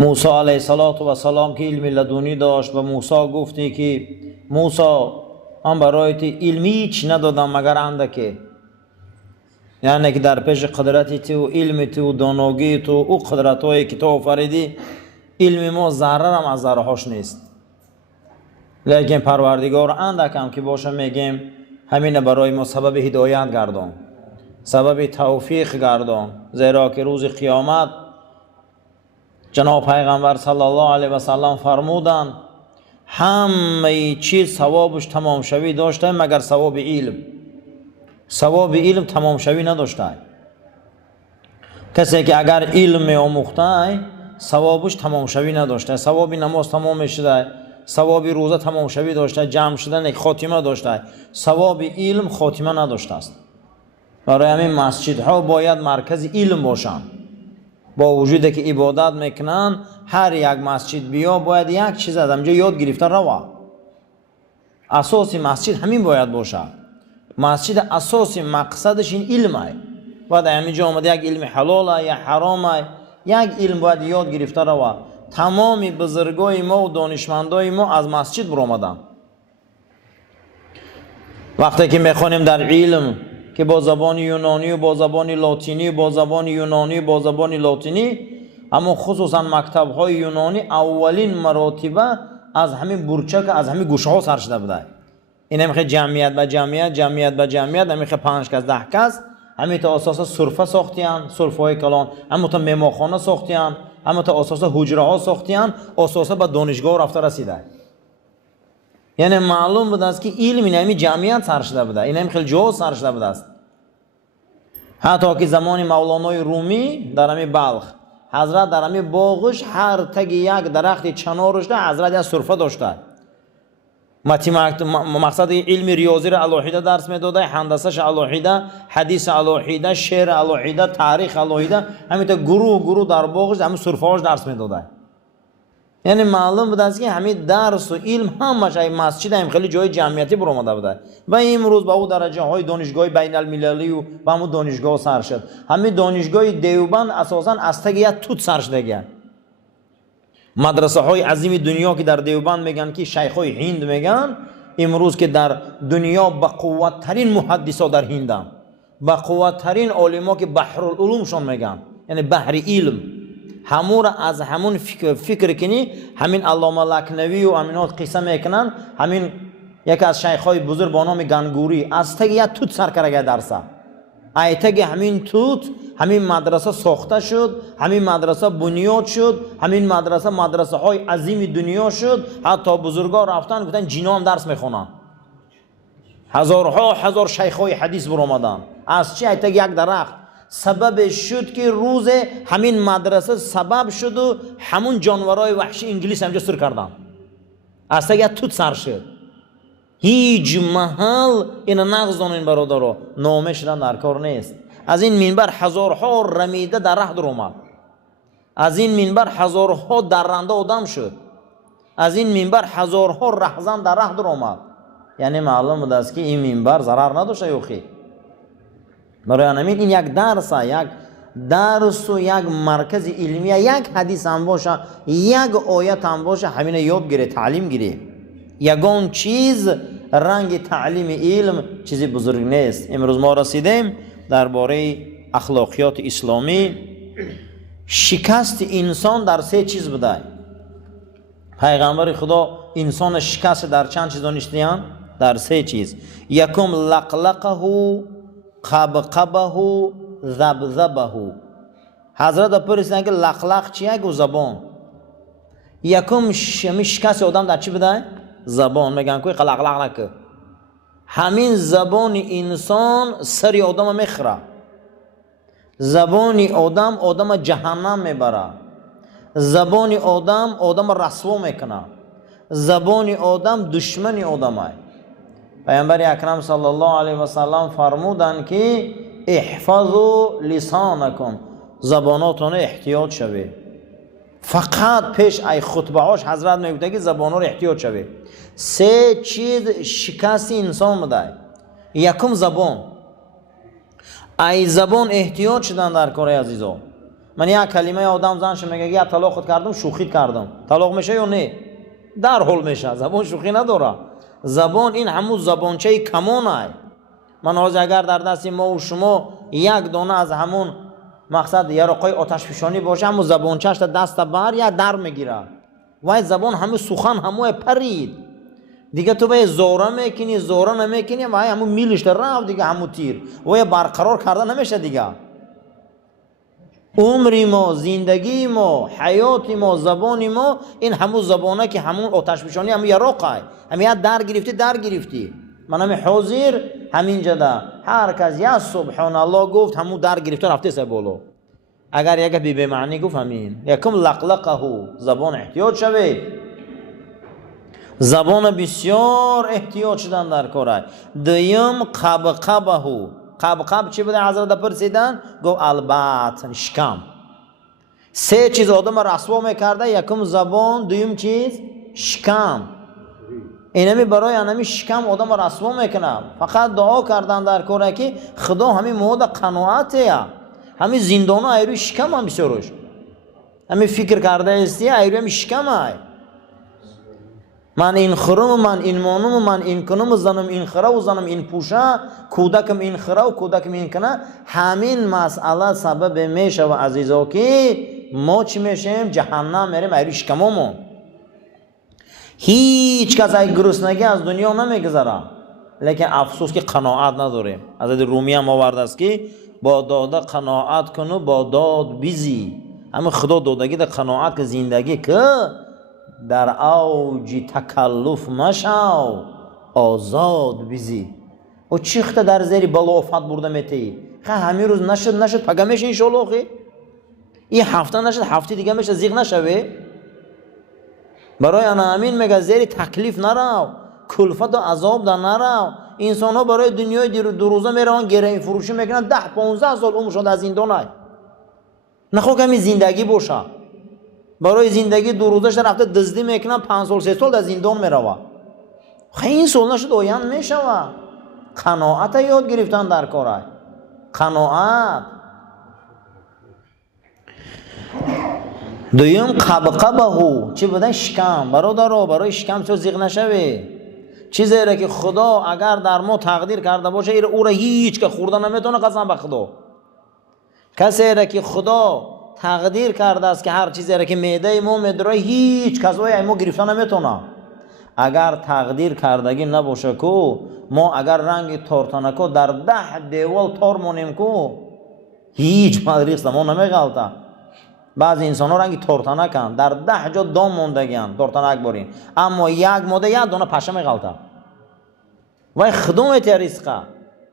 موسی علیه السلام که علم لدونی داشت و موسی گفتی که موسی من برایت علمی هیچ ندادم مگر اندکه، یعنی که در پیش قدرتی تو، علم تو، دانایی تو، او قدرت هایی که تو آفریدی، علم ما ذره هم از ذره هاش نیست. لیکن پروردگار اندکم که باشه میگیم همین برای ما سبب هدایت گردان، سبب توفیق گردان، زیرا که روز قیامت جناب پیغمبر صلی الله علیه و سلم فرمودند همه چیز ثوابش تمام شوی داشته مگر ثواب علم. ثواب علم تمام شوی نداشته. کسی که اگر علم آموخته ثوابش تمام شوی نداشته، ثواب نماز تمام شده، ثواب روزه تمام شوی داشته، جمع شدن یک خاتمه داشته، ثواب علم خاتمه نداشته است. برای همین مسجدها باید مرکز علم باشند. با وجودی که عبادت میکنن هر یک مسجد بیا باید یک چیز از همجا یاد گرفته روا. اساس مسجد همین باید باشه. مسجد اساس مقصدش این علمه. باید همینجا آمده یک علم حلاله یا حرامه، یک علم باید یاد گرفته روا. تمام بزرگای ما و دانشمندای ما از مسجد برآمدن. وقتی که میخوانیم در علم که با زبان یونانی و با زبان لاتینی و با زبان یونانی و با زبان لاتینی، اما خصوصا مکتب های یونانی اولین مراتبه از همین برچک از همین گوشه ها سر شده بوده. این همیشه جمعیت به جمعیت، جمعیت به جمعیت، همیشه 5 کس 10 کس همین تا اساس سرفه ساختیان، سرفه های کلان، اما تا میماخانه ساختیان، اما تا اساس حجره ها ساختیان، اساس به دانشگاه رفته رسیده. یعنی معلوم بود است که علم این همین جمعیت سر شده بوده، این همین خیلی جا سر شده بوده است. حتی که زمان مولانای رومی در همین بلخ حضرت در همین باغش هر تگ یک درخت چنارش ده حضرت یک سرفه داشته. مقصد علم ریاضی را الوحیده درس میداده، هندسه‌ش الوحیده، حدیث الوحیده، شعر الوحیده، تاریخ الوحیده، همین تا گروه در باغش همین سرفه‌اش درس میداده. یعنی معلوم بود است که همین درس و علم همش ای مسجد هم خیلی جای جمعیتی برآمده بوده و امروز با او درجه های دانشگاه بین المللی و با همون دانشگاه سر شد. همین دانشگاه دیوبند اساسا از تگ یک توت سر شده. مدرسه های عظیم دنیا که در دیوبند میگن که شیخ های هند میگن امروز که در دنیا با قوت ترین محدثا در هندن، با قوت ترین علما که بحر العلوم شون میگن، یعنی بحر علم، همون از همون فکر کنی همین علامه لکنوی و امینات قصه میکنن. همین یکی از شیخ‌های بزرگ با نام گنگوری از تگ یک توت سر کرده درسه. ای تگ همین توت همین مدرسه ساخته شد، همین مدرسه بنیاد شد، همین مدرسه های عظیم دنیا شد. حتی بزرگا رفتن گفتن جینا هم درس میخونن. هزار شیخ‌های حدیث برآمدن. از چی؟ ای تگ یک درخت سبب شد که روز همین مدرسه سبب شد و همون جانورای وحشی انگلیس همجا سر کردن. از تگ توت سر شد. هیچ محل این نغزان این برادرها نامه شدن در کار نیست. از این منبر هزارها رمیده درخت در اومد. از این منبر هزارها درنده آدم شد. از این منبر هزارها رهزن درخت در اومد. یعنی معلوم بود است که این منبر ضرر نداشته یوخی. برای همین این یک درس و یک مرکز علمی، یک حدیث هم باشه، یک آیت هم باشه، همین یاد گیره، تعلیم گیره. یگان چیز رنگ تعلیم علم چیزی بزرگ نیست. امروز ما رسیدیم درباره اخلاقیات اسلامی. شکست انسان در 3 چیز بوده. پیغمبر خدا انسان شکست در چند چیز دانستیان؟ در 3 چیز. یکم لقلقه، قبقبه، ذبذبه. حضرت پرسیدن که لقلق چیه؟ گو زبان. یکم شکست آدم در چی بوده؟ زبان. میگن که قلقلق نکه. همین زبان انسان سری آدم میخره. زبان آدم جهنم میبره. زبان آدم رسوا میکنه. زبان آدم دشمن آدمه. پیامبر اکرم صلی الله علیه و سلم فرمودند که احفظوا لسانکم، زباناتون احتیاط شوید. فقط پیش ای خطبه هاش حضرت میگه که زبان رو احتیاط شوید. 3 چیز شکست انسان بده. یکم زبان. ای زبان احتیاط شدن در کار عزیزان. من یک کلمه آدم زنش میگه یا طلاق کردم شوخی کردم، طلاق میشه یا نه؟ در حال میشه. زبان شوخی نداره. زبان این همون زبانچه کمونه. من اگر در دست ما و شما یک دانه از همون مقصد یارقای آتش فشانی باشه، همون زبانچه‌اش دست بر یا در میگیره. وای زبان همه سخن همه پرید دیگه. تو به زوره میکنی زوره نمیکنی وای همون میلش رفت دیگه، همون تیر وای برقرار کردن نمیشه دیگه. عمری ما، زندگی ما، حیات ما، زبان ما، این همون زبانه که همون آتش فشانی همون یراقه، همین در گرفتی. من همین حاضر همین جدا هر کس یا سبحان الله گفت همون در گرفته رفته سه بالا. اگر یک به معنی گفت همین یکم لقلقه، زبان احتیاط شوه. زبان بسیار احتیاط شدن در کاره. دویم قبقبه. قبقب چی بوده حضرت پرسیدن؟ گفت البطن، شکم. سه چیز آدم رسوا میکرده، یکم زبان، دویم چیز شکم. اینمی برای انمی شکم آدم رسوا میکنه. فقط دعا کردن در کاره که خدا همین مواد قناعته، همین زندانه ایروی شکم هم بسیارش همین فکر کرده استی ایروی همین شکم های. من این خرم، من این مانم، من این کنم زنم این خره و زنم این پوشه، کودکم این خره و کودکم این کنه. همین مسئله سبب میشه و عزیزا که ما چی میشیم؟ جهنم میریم ایروی شکممون. هیچ کس ای گرسنگی از دنیا نمیگذره، لیکن افسوس که قناعت نداریم. حضرت رومی هم آورده است که با داده قناعت کنو با داد بیزی. اما خدا دادگی در قناعت که زندگی که در اوج تکلف مشو آزاد بیزی. و چیخت در زیر بلافت برده میتی خیلی همین روز نشد پگه میشه انشالله خیلی این هفته نشد هفته دیگه میشه زیغ نشوه. برای همین میگه زیر تکلیف نرو، کلفت و عذاب در نرو. انسان ها برای دنیای دو روزه میروان گره فروشی میکنن 10-15 سال عمرشون در زندان های. نخواه کمی زندگی باشه. برای زندگی دو روزش رفته دزدی میکنن 5 سال 3 سال در زندان میروه. خیلی این سال نشد آیند میشوه. قناعت یاد گرفتن در کاره. قناعت. دویم قبقبه. چی بوده؟ شکم. برای شکم چون زیغ نشوه. چیزی را که خدا اگر در ما تقدیر کرده باشه او را هیچ که خورده نمیتونه. قسم به خدا. کسی را که خدا تقدیر کرده است که هر چیزی را که معده ما میدره هیچ کسایی ما گرفته نمیتونه. اگر تقدیر کردگی نباشه کو ما اگر رنگ تورتانکو در 10 دیوال تار مونیم کو هیچ مدریخ ما نمیغلطه. بعضی انسان ها رنگی تورتانک هم در 10 جا دام موندگی هم تورتانک بارین، اما یک ماده یک دانه پشه میغلطه. وای خدمت رزقه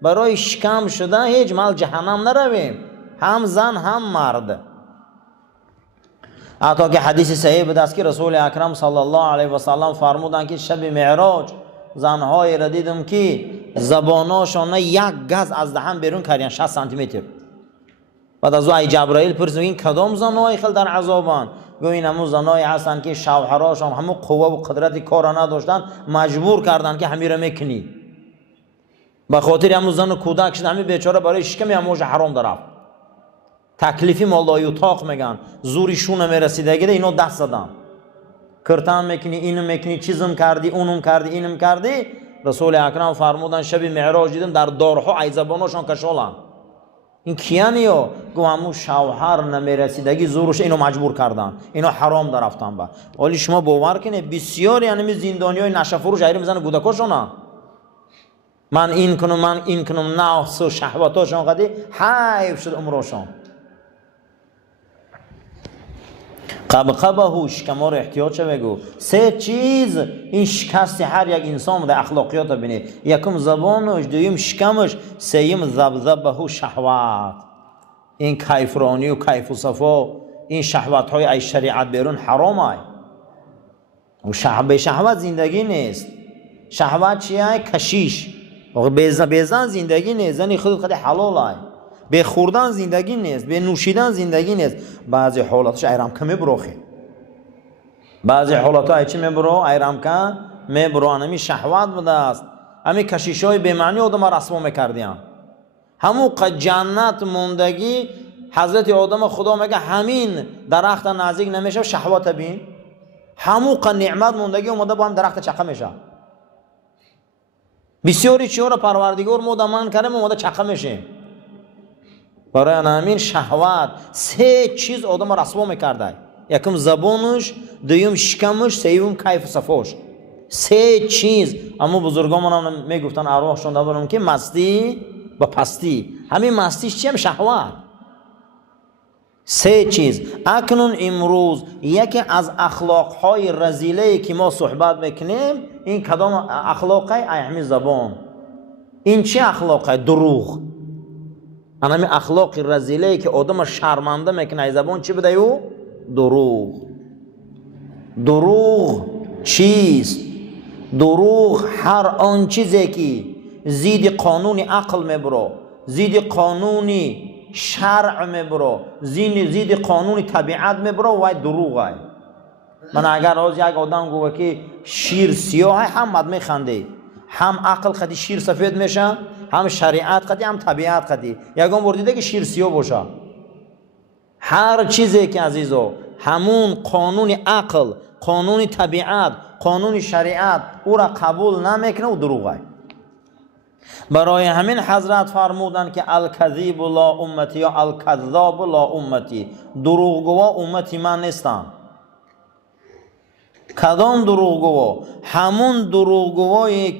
برای شکم شده هیچ مال جهنم نرویم، هم زن هم مرد. حتی که حدیث صحیح بوده است که رسول اکرم صلی الله علیه و سلم فرمودند که شب معراج زنهای را دیدم که زباناشون یک گز از دهن بیرون کردن 60 سانتی متر. بعد از او جبرائیل پرسید این کدام زنهای خیلی در عذابن؟ گفت این همون زنهای هستند که شوهراشون همون قوه و قدرت کار نداشتن، مجبور کردن که همین را میکنی. به خاطر همون زن و کودک شد همین بیچاره برای شکم هموش حرام درفت. تکلیفی مالای اتاق میگن زوریشون میرسیده گیده اینو دست دادن کرتن میکنی اینو میکنی چیزم کردی اونم کردی اینم کردی. رسول اکرم فرمودن شب معراج دیدم در دارها ای زباناشون کشالن. این کیانیو؟ گو همون شوهر نمیرسیدگی زورش اینو مجبور کردن، اینو حرام درفتن. با ولی شما باور کنید بسیاری یعنی زندانیای نشه فروش ایری میزنه گودکاشونا من این کنم نفس و شهوتاشون قدی حیف شد عمرشون. قبقبه شکم را احتیاط چه بگو. 3 چیز این شکست هر یک انسان در اخلاقیات بینید. یکم زبانش، دویم شکمش، سوم ذبذبه شهوت. این کیفرانی و کیف و صفا این شهوت های ای شریعت بیرون حرام های. و به شهوت زندگی نیست. شهوت چیه؟ کشیش. بیزن زندگی نیست. زنی خود حلال های. به خوردن زندگی نیست، به نوشیدن زندگی نیست. بعضی حالاتش ایرام که میبروخی، بعضی حالات چی میبرو؟ ایرام که میبرو. همی شهوت بوده است. همی کشیشای به معنی آدم رسوا میکردیم. همون جنت موندگی حضرت آدم خدا میگه همین درخت نزدیک نمیشه شهوات بین، همون نعمت موندگی اومده با هم درخت چقه میشه. بسیاری چیزا رو پروردگار ما دامن کرده اومده چقه میشه. برای همین شهوت سه چیز آدم رسوا میکرده، یکم زبانش، دوم شکمش، سوم کیف و صفاش. سه چیز. اما بزرگان هم میگفتن ارواحشون دارن که مستی با پستی، همین مستیش چیه؟ شهوت. سه چیز. اکنون امروز یکی از اخلاقهای رذیله که ما صحبت میکنیم این کدام اخلاقه؟ همین زبان. این چه اخلاقه؟ دروغ. همین اخلاق رذیله که آدم شرمنده میکنه ای زبان چی بده؟ او دروغ. دروغ چیست؟ دروغ هر آن چیزی که زید قانون عقل میبره، زید قانون شرع میبره، زید قانون طبیعت میبره و دروغ های. من اگر از یک آدم گوه که شیر سیاه هم مد میخنده، هم عقل خدی شیر سفید میشه، هم شریعت خدی، هم طبیعت خدی. یکم بردیده که شیر سیاه باشه. هر چیزی که عزیزو همون قانون عقل، قانون طبیعت، قانون شریعت او را قبول نمیکنه و دروغه. برای همین حضرت فرمودن که الکذیب لا امتی یا الکذاب لا امتی، دروغگو امتی من نیستن. کدام دروغگو؟ همون دروغگویی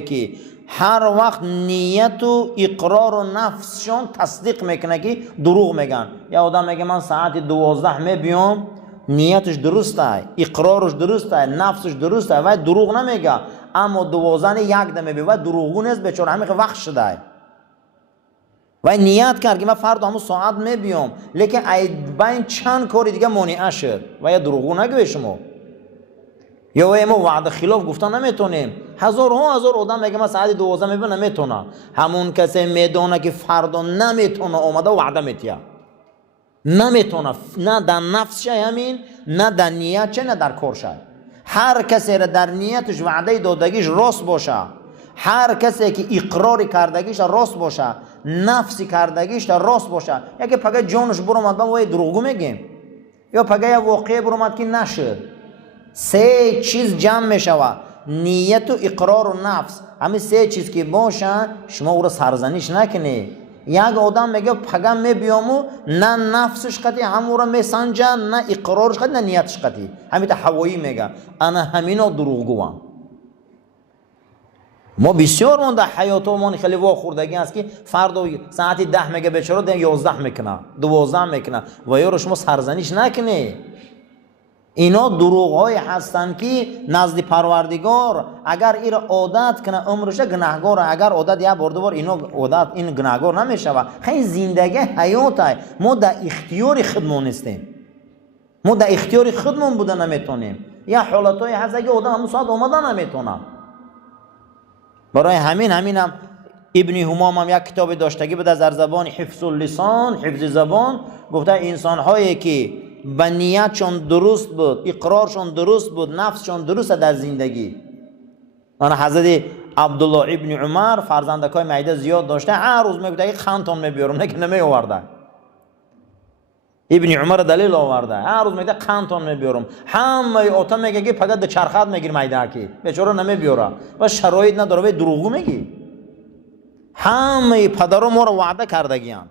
که هر وقت نیت و اقرار و نفسشون تصدیق میکنه که دروغ میگن. یا آدم میگه من ساعت 12 میبیام، نیتش درسته، اقرارش درسته، نفسش درسته و دروغ نمیگه، اما 12 یک دم میبیه و دروغگو نیست، بیچاره همین وقت شده و نیت کرد که من فردا همون ساعت میبیام، لیکن بین چند کاری دیگه مانع شد و یا دروغگو نگوی شما. یا ما وعده خلاف گفتن نمیتونیم. هزار آدم میگه من ساعت 12 میبینم نمیتونه. همون کسی میدونه که فردا نمیتونه اومده وعده میتیه، نمیتونه، نه در نفسش همین، نه در نیتش، نه در کارش. هر کسی را در نیتش وعده دادگیش راست باشه، هر کسی که اقراری کردگیش راست باشه، نفسی کردگیش راست باشه. یکی پگه جانش برآمد با دروغگو میگیم، یا پگه یا واقعی برآمد که نشد. سه چیز جمع میشود، نیت و اقرار و نفس. همین سه چیز که باشه شما او را سرزنش نکنی. یک آدم میگه پگم میبیامو، نه نفسش قطعی همون را میسنجه، نه اقرارش قطعی، نه نیتش قطعی. همین تا هوایی میگه انا همینا دروغگوام. ما بسیار من در حیاتمون خیلی واخوردگی است که فردا ساعت 10 میگه بیچاره 11 میکنه، 12 میکنه و یا شما سرزنش نکنی. اینا دروغ های هستند که نزد پروردگار اگر این عادت کنه عمرش گناهگار، اگر عادت یا بار اینا عادت این گناهگار نمیشه. و خیلی زندگی حیات های ما در اختیار خودمون نیستیم، ما در اختیار خودمون بوده نمیتونیم. یا حالت های هست که آدم همون ساعت اومده نمیتونه. برای همینم ابن همام هم یک کتاب داشتگی بود در زبان حفظ اللسان، حفظ زبان، گفته انسان هایی که به نیتشون درست بود، اقرارشون درست بود، نفسشون درست در زندگی. من حضرت عبدالله ابن عمر فرزندکای معده زیاد داشته، هر روز میگفته خندتون میبیارم، نه که نمی آورده. ابن عمر دلیل آورده، هر روز میگه خندتون میبیارم. همه آتا میگه که فقط چرخات میگیر معده کی، بیچاره نمیبیاره و شرایط نداره و دروغ میگی. همه پدرها ما رو وعده کردگیان.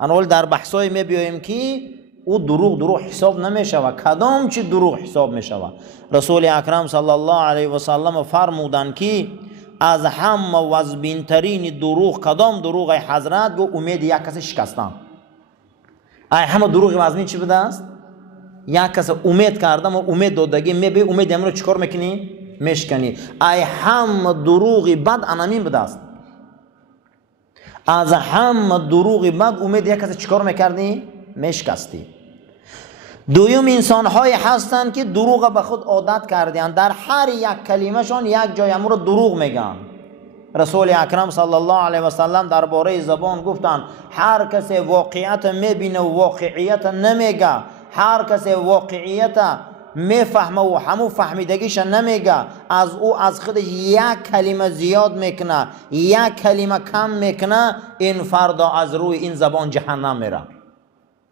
اول در بحثای میبیایم که او دروغ حساب نمیشه و کدام چی دروغ حساب میشه. رسول اکرم صلی الله علیه و سلم فرمودند که از همه وزبینترین دروغ کدام دروغ حضرت؟ گو امید یک کس شکستن. همه دروغ وزبین چی بوده است؟ یک کس امید کردم و امید دادگی میبی، امید همون رو چیکار میکنی؟ میشکنی. همه دروغ بد انامین بوده است. از همه دروغ بد امید یک کس چیکار میکردی؟ میشکستی. دویم انسان های هستند که دروغ به خود عادت کردن، در هر یک کلمه شان یک جای امور دروغ میگن. رسول اکرم صلی الله علیه و سلم درباره زبان گفتن هر کسی واقعیت میبینه و واقعیت نمیگه، هر کسی واقعیت میفهمه و همون فهمیدگیش نمیگه، از او از خودش یک کلمه زیاد میکنه، یک کلمه کم میکنه، این فردا از روی این زبان جهنم میره.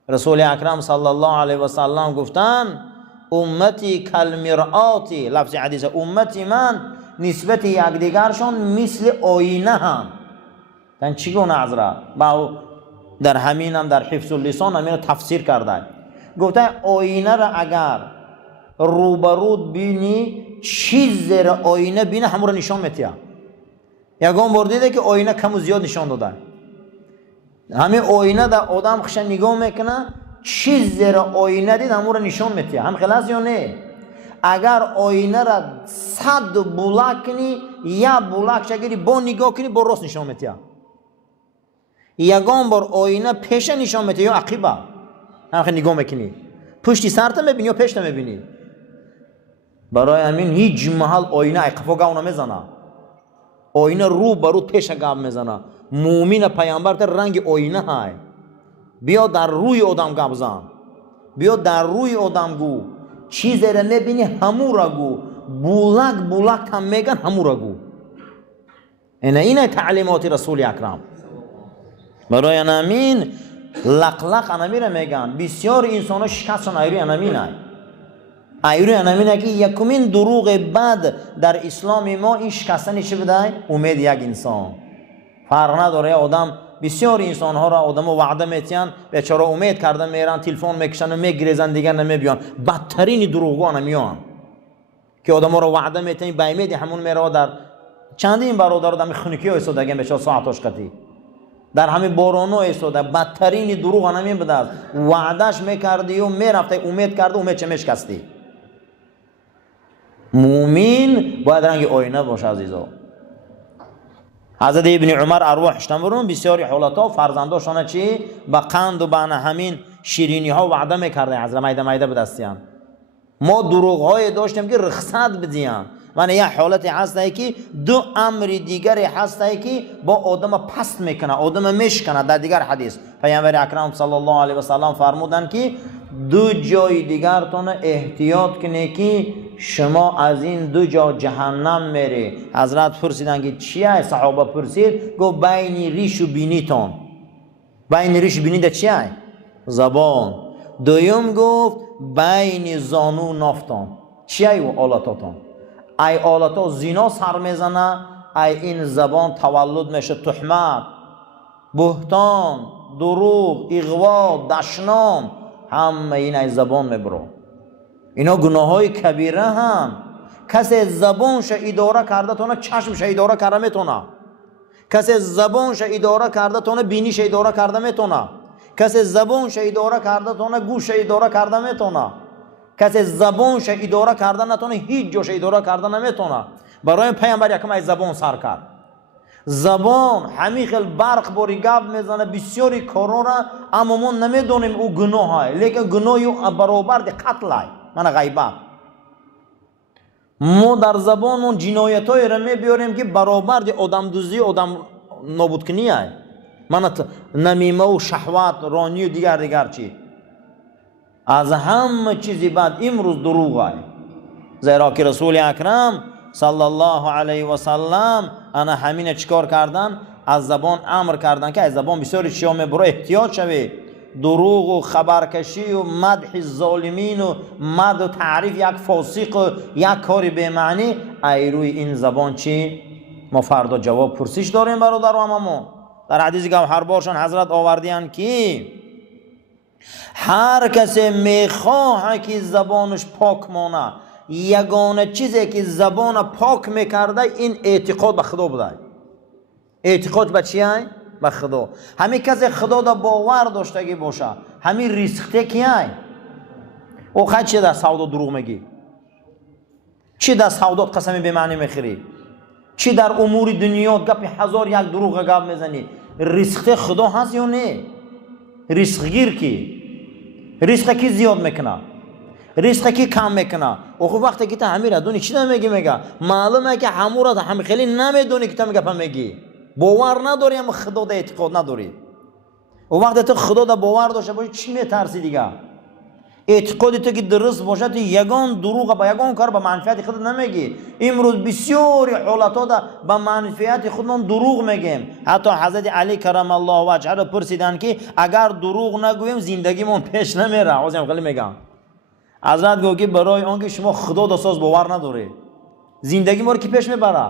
رسول اکرم صلی الله علیه و سلم گفتن امتی کالمرآتی، لفظ حدیث امتی من نسبت یکدیگرشون مثل آینه هم. تن چگونه حضرت؟ با در همین هم در حفظ اللسان همین تفسیر کرده، گفته آینه را اگر روبرود بینی چیز زیر آینه بینه همون را نشان میتیه. یکم بار دیده که آینه کم و زیاد نشان داده، همین آینه در آدم خش نگاه میکنه چیز زیر آینه دید همون را نشان میتیه. هم خلاص یا نه؟ اگر آینه را 100 بولاک کنی یا بولاک شگیری با نگاه کنی با راست نشان میتیه. یکم بار آینه پیش نشان میتیه یا عقیبه، هم خیلی نگاه میکنی پشتی سرت میبینی یا پیشت میبینی. برای همین هیچ محل آینه اقفا گاو نمیزنه، آینه رو برو پیش گاو میزنه. مومن پیامبر در رنگ آینه های. بیا در روی آدم گاو زن، بیا در روی آدم گو، چیزی را میبینی همو را گو، بولک بولک هم میگن همو را گو. اینه تعلیمات رسول اکرم. برای همین لق انامین میگن بسیار انسان ها شکستشان ایروی انامین های. ایروی انامین های که یکمین دروغ بد در اسلام ما این شکستن چی بده؟ امید یک انسان. فرق نداره آدم، بسیار انسان ها را آدم وعده میتین بیچاره امید کردن میرن تلفن میکشن و میگریزن دیگر نمیبیان. بدترین دروغگو انامیان که آدم ها را وعده میتین به امید همون میره. در چندین برادر آدم خونکی ها ایستادگی بیچاره ساعتاش قطعی در همین بارانو ایستاده. بدترین دروغ انامین بده است. وعدهش میکردی و میرفتی امید کرده امید چه میشکستی. مومن باید رنگ آینه باشه عزیزا. حضرت ابن عمر ارواحش نمرون بسیاری حالتا فرزنداشان چی با قند و بنا همین شیرینی ها وعده میکرده حضرت مایده مایده بدستیان. ما دروغ های داشتیم که رخصت بدیان. من یه حالتی هسته که دو امر دیگری هسته که با آدم پست میکنه، آدم میشکنه. در دیگر حدیث پیامبر اکرم صلی الله علیه و سلم فرمودن که دو جای دیگرتون احتیاط کنه که شما از این دو جا جهنم میری. حضرت پرسیدن که چیه؟ صحابه پرسید، گفت بین ریش و بینیتون. بین ریش و بینی ده چیه؟ زبان. دویم گفت بین زانو و نافتون. چیه و آلاتاتون؟ ای آلتا زینا سر میزنه، ای این زبان تولد میشه تهمت، بهتان، دروغ، اغوا، دشنام، همه این ای زبان میبرو. اینا گناه های کبیره هم. کسی زبانش اداره کرده تونه چشمش اداره کرده میتونه. کسی زبانش اداره کرده تونه بینیش اداره کرده میتونه. کسی زبانش اداره کرده تونه گوش اداره کرده میتونه. کسی زبانش اداره کرده نتونه هیچ جاش اداره کرده نمیتونه. برای پیامبر یکم از زبان سر کرد. زبان همیخل برق باری گاب میزنه بسیاری کارا را، اما ما نمیدونیم او گناه های، لیکن گناهی برابر دی قتل های من غیبت. ما در زبان اون جنایت های را میبیاریم که برابر دی آدم دوزی، آدم نابود کنی های. من نمیمه و شهوت رانی و دیگر چی. از همه چیزی بعد امروز دروغ های. زیرا که رسول اکرم صلی الله علیه و سلم انا همین چیکار کردن؟ از زبان امر کردن که از زبان بسیاری چیزا میبره احتیاط شوی. دروغ و خبرکشی و مدح ظالمین و مدح و تعریف یک فاسق و یک کاری به معنی، ای روی این زبان چی؟ ما فردا جواب پرسش داریم برادر و امامو. در حدیث گوهربارشان حضرت آوردیان که هر کسی میخواه که زبانش پاک مانه، یگانه چیزی که زبان پاک میکرده این اعتقاد به خدا بوده. اعتقاد به چیه؟ به خدا. همین کسی خدا دا باور داشتگی باشه، همین ریسخته کیه؟ او خیلی چی در سودا دروغ میگی؟ چی در سودا قسمی به معنی میخری؟ چی در امور دنیا گپی هزار یک دروغ گپ میزنی؟ ریسخته خدا هست یا نه؟ ریسخگیر کی؟ ریسخ کی زیاد میکنه؟ ریسخ کی کم میکنه؟ او وقتی که تو همین را دونی چی نمیگی؟ میگه معلومه که همون را هم خیلی نمیدونی که تو میگه میگی. باور نداری اما خدا دا اعتقاد نداری. و وقتی تو خدا دا باور داشته باشی چی میترسی دیگه؟ اعتقاد تو که درست باشد یگان دروغ با یگان کار به منفعت خود نمیگی. امروز بسیاری حالتا به منفعت خودمون دروغ میگیم. حتی حضرت علی کرم الله وجهه را پرسیدن که اگر دروغ نگویم زندگیمون پیش نمیره. آزم خیلی میگم حضرت گفت که برای آنکه شما خدا دستاز باور نداره زندگی ما رو کی پیش میبره؟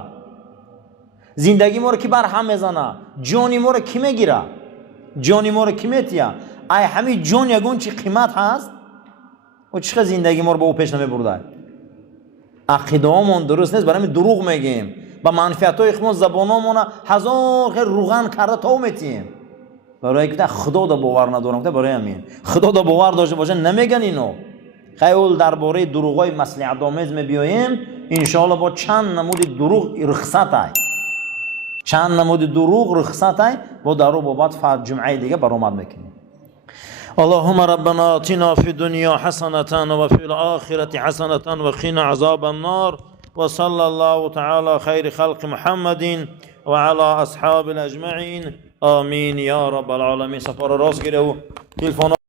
زندگی ما رو کی بر هم میزنه؟ جانی ما رو کی میگیره؟ جانی ما رو کی میتیه؟ ای همین جان یگون چی قیمت هست و چقدر زندگی ما رو با او پیش نمیبرده. عقیده‌مون درست نیست، برای دروغ میگیم. با منفعت‌های خودمون زبانمون هزار خیر روغن کرده تا میتیم. برای اینکه خدا دا باور ندارم. برای همین خدا دا باور داشته باشه نمیگن اینو. خیلی درباره دروغ‌های مصلحت آمیز می‌بیاییم ان شاء الله با چند نمود دروغ رخصت ای. چند نمود دروغ رخصت ای با درو بابت فرد جمعه دیگه برآمد میکنیم. اللهم ربنا آتنا في الدنيا حسنة وفي الآخرة حسنة وقنا عذاب النار وصلى الله تعالى خير خلق محمد وعلى أصحاب الأجمعين آمين يا رب العالمين. سفر راس گیره و تلفن